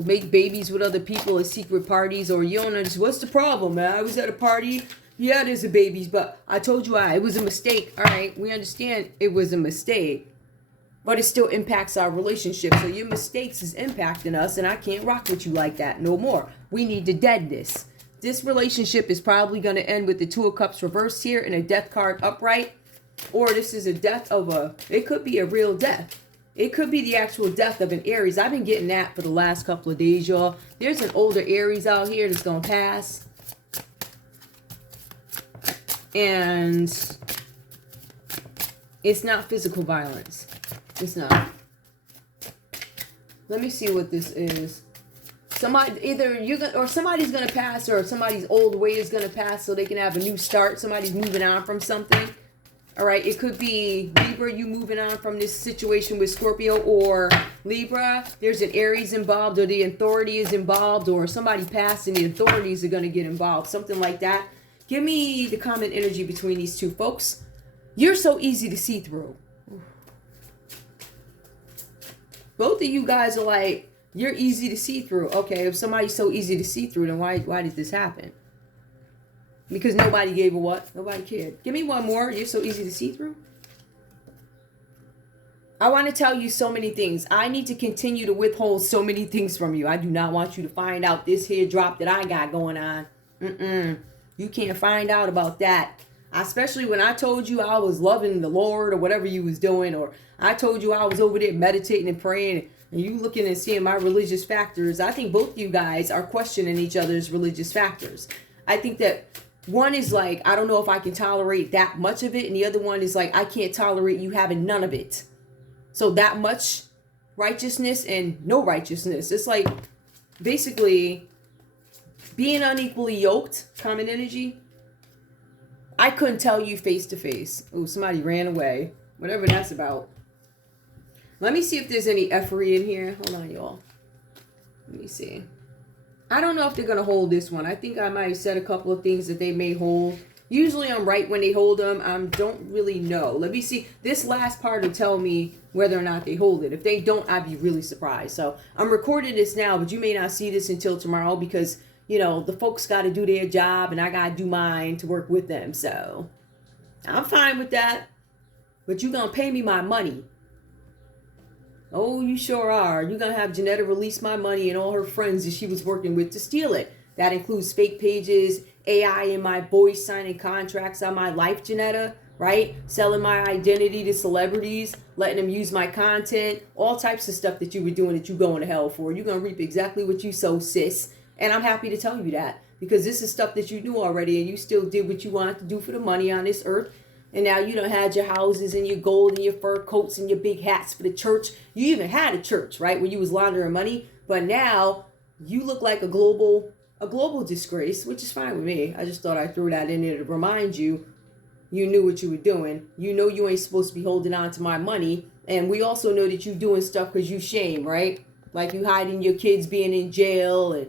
make babies with other people at secret parties, or you don't understand. What's the problem, man? I was at a party. Yeah, there's a babies, but I told you it was a mistake. All right, we understand it was a mistake, but it still impacts our relationship. So your mistakes is impacting us, and I can't rock with you like that no more. We need to dead this. This relationship is probably going to end with the Two of Cups reversed here and a Death card upright, or this is a death of it could be a real death. It could be the actual death of an Aries. I've been getting that for the last couple of days, y'all. There's an older Aries out here that's going to pass. And it's not physical violence. It's not. Let me see what this is. Somebody's going to pass, or somebody's old way is going to pass so they can have a new start. Somebody's moving on from something. All right, it could be Libra, you moving on from this situation with Scorpio, or Libra, there's an Aries involved, or the authority is involved, or somebody passed and the authorities are going to get involved, something like that. Give me the common energy between these two folks. You're so easy to see through. Both of you guys are like, you're easy to see through. Okay, if somebody's so easy to see through, then why did this happen? Because nobody gave a what? Nobody cared. Give me one more. You're so easy to see through. I want to tell you so many things. I need to continue to withhold so many things from you. I do not want you to find out this here drop that I got going on. You can't find out about that. Especially when I told you I was loving the Lord or whatever you was doing. Or I told you I was over there meditating and praying. And you looking and seeing my religious factors. I think both you guys are questioning each other's religious factors. I think that one is like, I don't know if I can tolerate that much of it. And the other one is like, I can't tolerate you having none of it. So that much righteousness and no righteousness. It's like basically being unequally yoked, common energy. I couldn't tell you face to face. Oh, somebody ran away. Whatever that's about. Let me see if there's any effery in here. Hold on, y'all. Let me see. I don't know if they're going to hold this one. I think I might have said a couple of things that they may hold. Usually I'm right when they hold them. I don't really know. Let me see. This last part will tell me whether or not they hold it. If they don't, I'd be really surprised. So I'm recording this now, but you may not see this until tomorrow because, the folks got to do their job and I got to do mine to work with them. So I'm fine with that. But you're going to pay me my money. Oh, you sure are. You're going to have Janetta release my money and all her friends that she was working with to steal it. That includes fake pages, AI and my voice signing contracts on my life, Janetta, right? Selling my identity to celebrities, letting them use my content, all types of stuff that you were doing that you going to hell for. You're going to reap exactly what you sow, sis. And I'm happy to tell you that, because this is stuff that you knew already, and you still did what you wanted to do for the money on this earth. And now you done had your houses and your gold and your fur coats and your big hats for the church. You even had a church, right, where you was laundering money. But now you look like a global disgrace, which is fine with me. I just thought I threw that in there to remind you, you knew what you were doing. You know you ain't supposed to be holding on to my money. And we also know that you doing stuff because you shame, right? Like you hiding your kids being in jail, and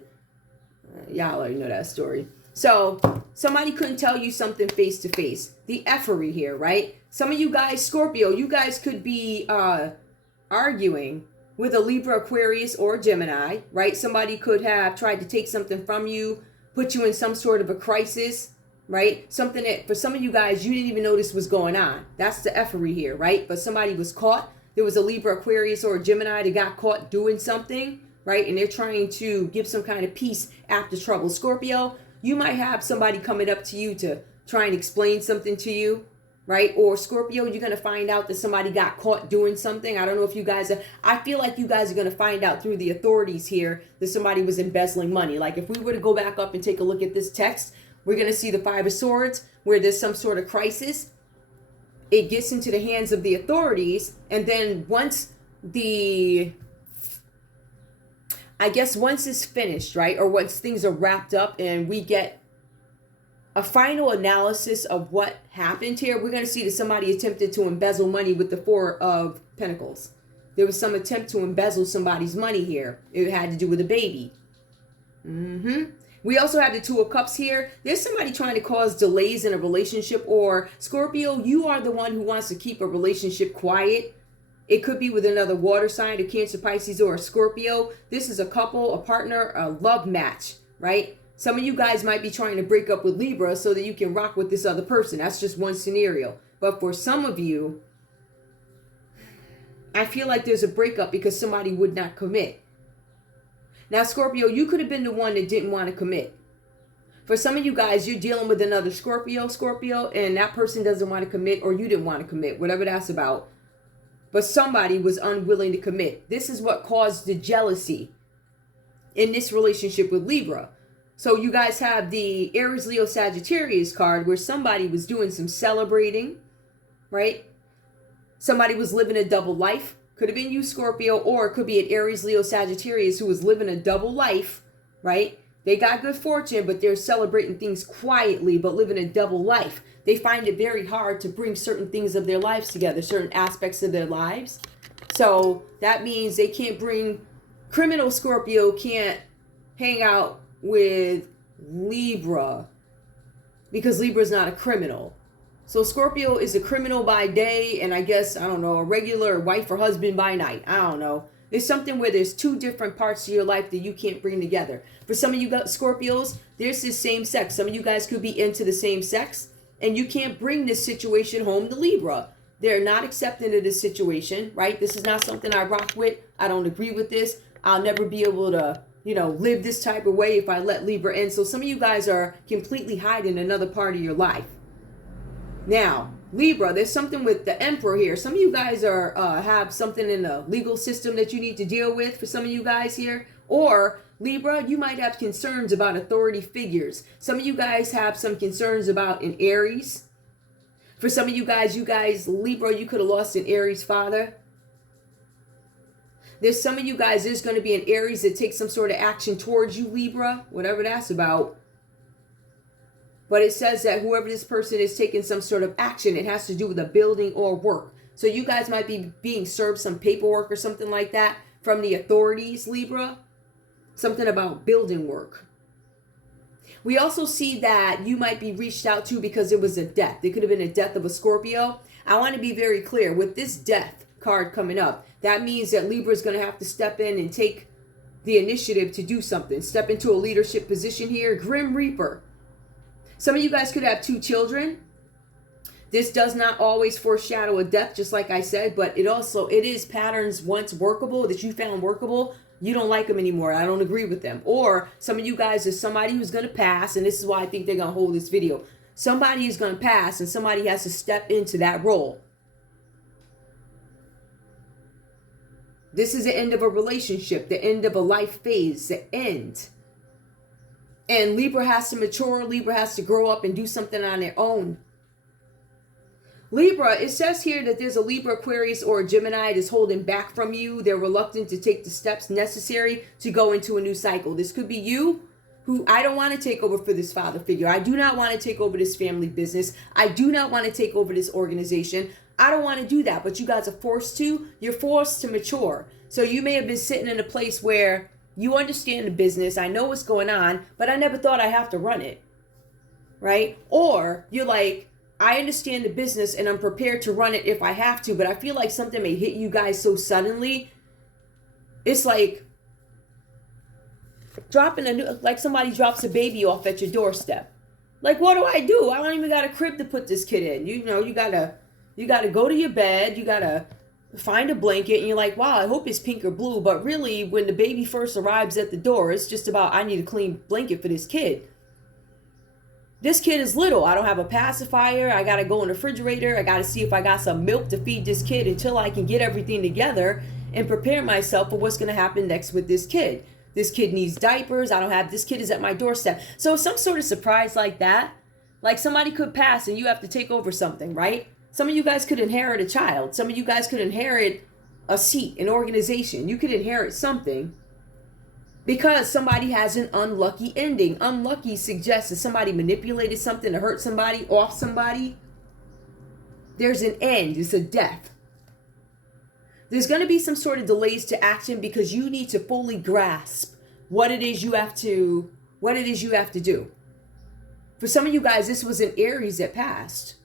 y'all already know that story. So somebody couldn't tell you something face to face. The effery here, right? Some of you guys, Scorpio, you guys could be arguing with a Libra, Aquarius, or Gemini, right? Somebody could have tried to take something from you, put you in some sort of a crisis, right? Something that for some of you guys, you didn't even notice was going on. That's the effery here, right? But somebody was caught. There was a Libra, Aquarius, or a Gemini that got caught doing something, right? And they're trying to give some kind of peace after trouble. Scorpio, you might have somebody coming up to you to try and explain something to you, right? Or Scorpio, you're going to find out that somebody got caught doing something. I don't know if you guys are, I feel like you guys are going to find out through the authorities here that somebody was embezzling money. Like if we were to go back up and take a look at this text, we're going to see the Five of Swords where there's some sort of crisis. It gets into the hands of the authorities. And then once once it's finished, right? Or once things are wrapped up and we get a final analysis of what happened here, we're going to see that somebody attempted to embezzle money with the Four of Pentacles. There was some attempt to embezzle somebody's money here. It had to do with a baby. We also have the Two of Cups here. There's somebody trying to cause delays in a relationship, or Scorpio, you are the one who wants to keep a relationship quiet. It could be with another water sign, a Cancer, Pisces, or a Scorpio. This is a couple, a partner, a love match, right? Some of you guys might be trying to break up with Libra so that you can rock with this other person. That's just one scenario. But for some of you, I feel like there's a breakup because somebody would not commit. Now, Scorpio, you could have been the one that didn't want to commit. For some of you guys, you're dealing with another Scorpio, and that person doesn't want to commit, or you didn't want to commit, whatever that's about. But somebody was unwilling to commit. This is what caused the jealousy in this relationship with Libra. So you guys have the Aries, Leo, Sagittarius card where somebody was doing some celebrating, right? Somebody was living a double life. Could have been you, Scorpio, or it could be an Aries, Leo, Sagittarius who was living a double life, right? They got good fortune, but they're celebrating things quietly, but living a double life. They find it very hard to bring certain things of their lives together, certain aspects of their lives. So that means they can't bring, criminal Scorpio can't hang out with Libra because Libra is not a criminal. So Scorpio is a criminal by day, and I guess, I don't know, a regular wife or husband by night. I don't know. There's something where there's two different parts of your life that you can't bring together. For some of you Scorpios, there's this same sex. Some of you guys could be into the same sex, and you can't bring this situation home to Libra. They're not accepting of this situation, right? This is not something I rock with. I don't agree with this. I'll never be able to, live this type of way if I let Libra in. So some of you guys are completely hiding another part of your life. Now, Libra, there's something with the Emperor here. Some of you guys are have something in the legal system that you need to deal with for some of you guys here. Or Libra, you might have concerns about authority figures. Some of you guys have some concerns about an Aries. For some of you guys, Libra, you could have lost an Aries father. There's some of you guys, there's going to be an Aries that takes some sort of action towards you, Libra, whatever that's about. But it says that whoever this person is taking some sort of action, it has to do with a building or work. So you guys might be being served some paperwork or something like that from the authorities, Libra. Something about building work. We also see that you might be reached out to because it was a death. It could have been a death of a Scorpio. I want to be very clear. With this death card coming up, that means that Libra is going to have to step in and take the initiative to do something. Step into a leadership position here. Grim Reaper. Some of you guys could have 2 children. This does not always foreshadow a death, just like I said, but it is patterns once workable that you found workable You don't like them anymore. I don't agree with them. Or some of you guys are somebody who's going to pass, and this is why I think they're going to hold this video. Somebody is going to pass, and somebody has to step into that role. This is the end of a relationship, the end of a life phase, the end. And Libra has to mature. Libra has to grow up and do something on their own. Libra, it says here that there's a Libra, Aquarius, or a Gemini that's holding back from you. They're reluctant to take the steps necessary to go into a new cycle. This could be you, who I don't want to take over for this father figure. I do not want to take over this family business. I do not want to take over this organization. I don't want to do that, but you guys are forced to. You're forced to mature. So you may have been sitting in a place where you understand the business. I know what's going on, but I never thought I have to run it, right? Or you're like, I understand the business and I'm prepared to run it if I have to, but I feel like something may hit you guys so suddenly. It's like like somebody drops a baby off at your doorstep. Like, what do? I don't even got a crib to put this kid in. You know, you gotta go to your bed. You gotta find a blanket, and you're like, wow, I hope it's pink or blue. But really, when the baby first arrives at the door, it's just about, I need a clean blanket for this kid. This kid is little. I don't have a pacifier. I got to go in the refrigerator. I got to see if I got some milk to feed this kid until I can get everything together and prepare myself for what's going to happen next with this kid. This kid needs diapers. This kid is at my doorstep. So some sort of surprise like that, like somebody could pass and you have to take over something, right? Some of you guys could inherit a child. Some of you guys could inherit a seat, an organization. You could inherit something. Because somebody has an unlucky ending. Unlucky suggests that somebody manipulated something to hurt somebody, off somebody. There's an end. It's a death. There's going to be some sort of delays to action because you need to fully grasp what it is you have to do. For some of you guys, this was an Aries that passed.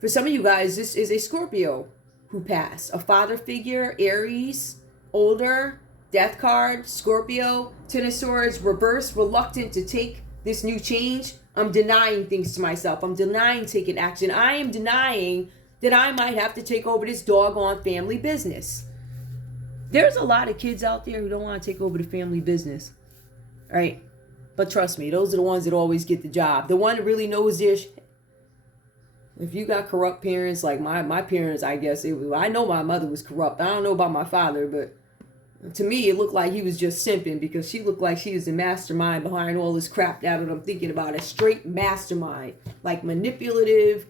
For some of you guys, this is a Scorpio who passed. A father figure, Aries, older, Death card, Scorpio, Ten of Swords, reverse, reluctant to take this new change. I'm denying things to myself. I'm denying taking action. I am denying that I might have to take over this doggone family business. There's a lot of kids out there who don't want to take over the family business, right? But trust me, those are the ones that always get the job. The one that really knows their shit. If you got corrupt parents, like my parents, I guess, I know my mother was corrupt. I don't know about my father, but to me, it looked like he was just simping because she looked like she was the mastermind behind all this crap that I'm thinking about. A straight mastermind, like manipulative,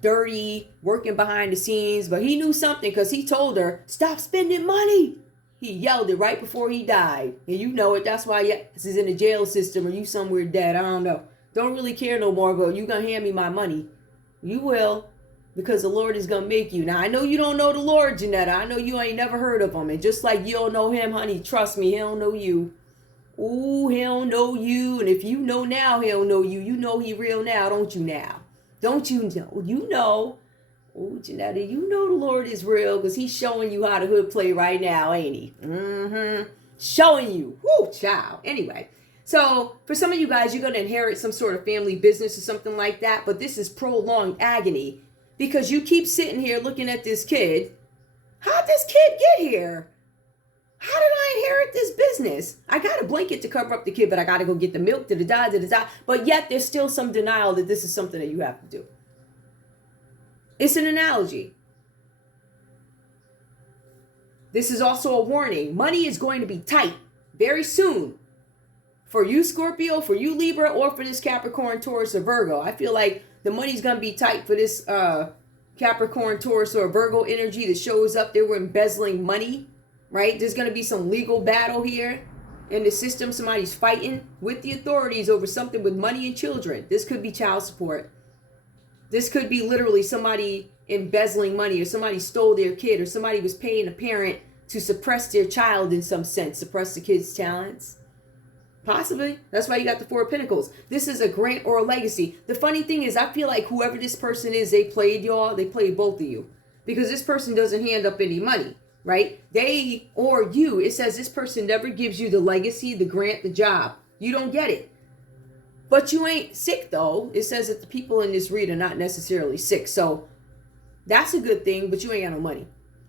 dirty, working behind the scenes. But he knew something because he told her, stop spending money. He yelled it right before he died. And you know it. That's why he's in the jail system or you somewhere dead. I don't know. Don't really care no more, but you going to hand me my money. You will. Because the Lord is going to make you. Now, I know you don't know the Lord, Janetta. I know you ain't never heard of him. And just like you don't know him, honey, trust me, he don't know you. Ooh, he don't know you. And if you know now, he don't know you. You know he real now, don't you now? Don't you know? You know. Ooh, Janetta, you know the Lord is real because he's showing you how to hood play right now, ain't he? Showing you. Woo, child. Anyway. So for some of you guys, you're going to inherit some sort of family business or something like that. But this is prolonged agony. Because you keep sitting here looking at this kid. How'd this kid get here? How did I inherit this business? I got a blanket to cover up the kid, but I got to go get the milk, da-da-da. But yet there's still some denial that this is something that you have to do. It's an analogy. This is also a warning. Money is going to be tight very soon. For you, Scorpio, for you, Libra, or for this Capricorn, Taurus, or Virgo. I feel like the money's going to be tight for this Capricorn, Taurus, or Virgo energy that shows up. They were embezzling money, right? There's going to be some legal battle here in the system. Somebody's fighting with the authorities over something with money and children. This could be child support. This could be literally somebody embezzling money, or somebody stole their kid, or somebody was paying a parent to suppress their child in some sense, suppress the kid's talents. Possibly. That's why you got the Four of Pentacles. This is a grant or a legacy. The funny thing is, I feel like whoever this person is, they played y'all. They played both of you. Because this person doesn't hand up any money, right? They or you, it says this person never gives you the legacy, the grant, the job. You don't get it. But you ain't sick, though. It says that the people in this read are not necessarily sick. So that's a good thing, but you ain't got no money.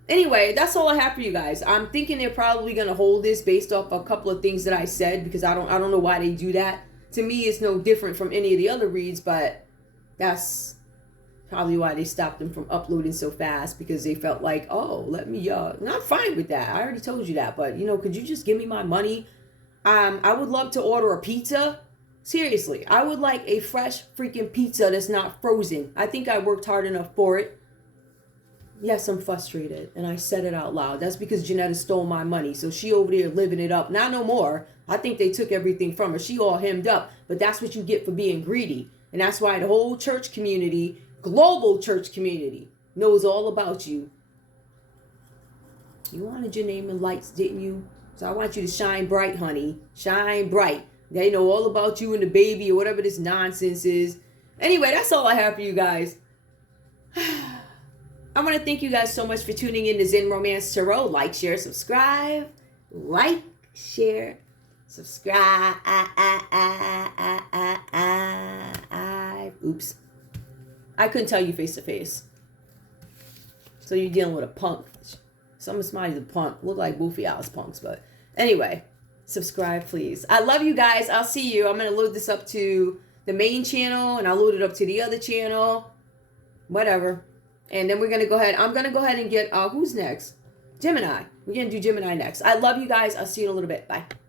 Anyway, that's all I have for you guys. I'm thinking they're probably gonna hold this based off a couple of things that I said, because I don't know why they do that. To me, it's no different from any of the other reads, but that's probably why they stopped them from uploading so fast, because they felt like, oh, let me not fine with that. I already told you that, but could you just give me my money? I would love to order a pizza. Seriously, I would like a fresh freaking pizza that's not frozen. I think I worked hard enough for it. Yes, I'm frustrated, and I said it out loud. That's because Janetta stole my money, so she over there living it up. Not no more. I think they took everything from her. She all hemmed up, but that's what you get for being greedy. And that's why the whole church community, global church community, knows all about you. You wanted your name in lights, didn't you? So I want you to shine bright, honey. Shine bright. They know all about you and the baby or whatever this nonsense is. Anyway, that's all I have for you guys. I want to thank you guys so much for tuning in to Zen Romance Tarot. Like, share, subscribe. Like, share, subscribe. Oops. I couldn't tell you face to face. So you're dealing with a punk. Somebody's a punk. Look like both of y'all's punks, but anyway, subscribe, please. I love you guys. I'll see you. I'm going to load this up to the main channel, and I'll load it up to the other channel. Whatever. And then we're going to go ahead. I'm going to go ahead and get, who's next? Gemini. We're going to do Gemini next. I love you guys. I'll see you in a little bit. Bye.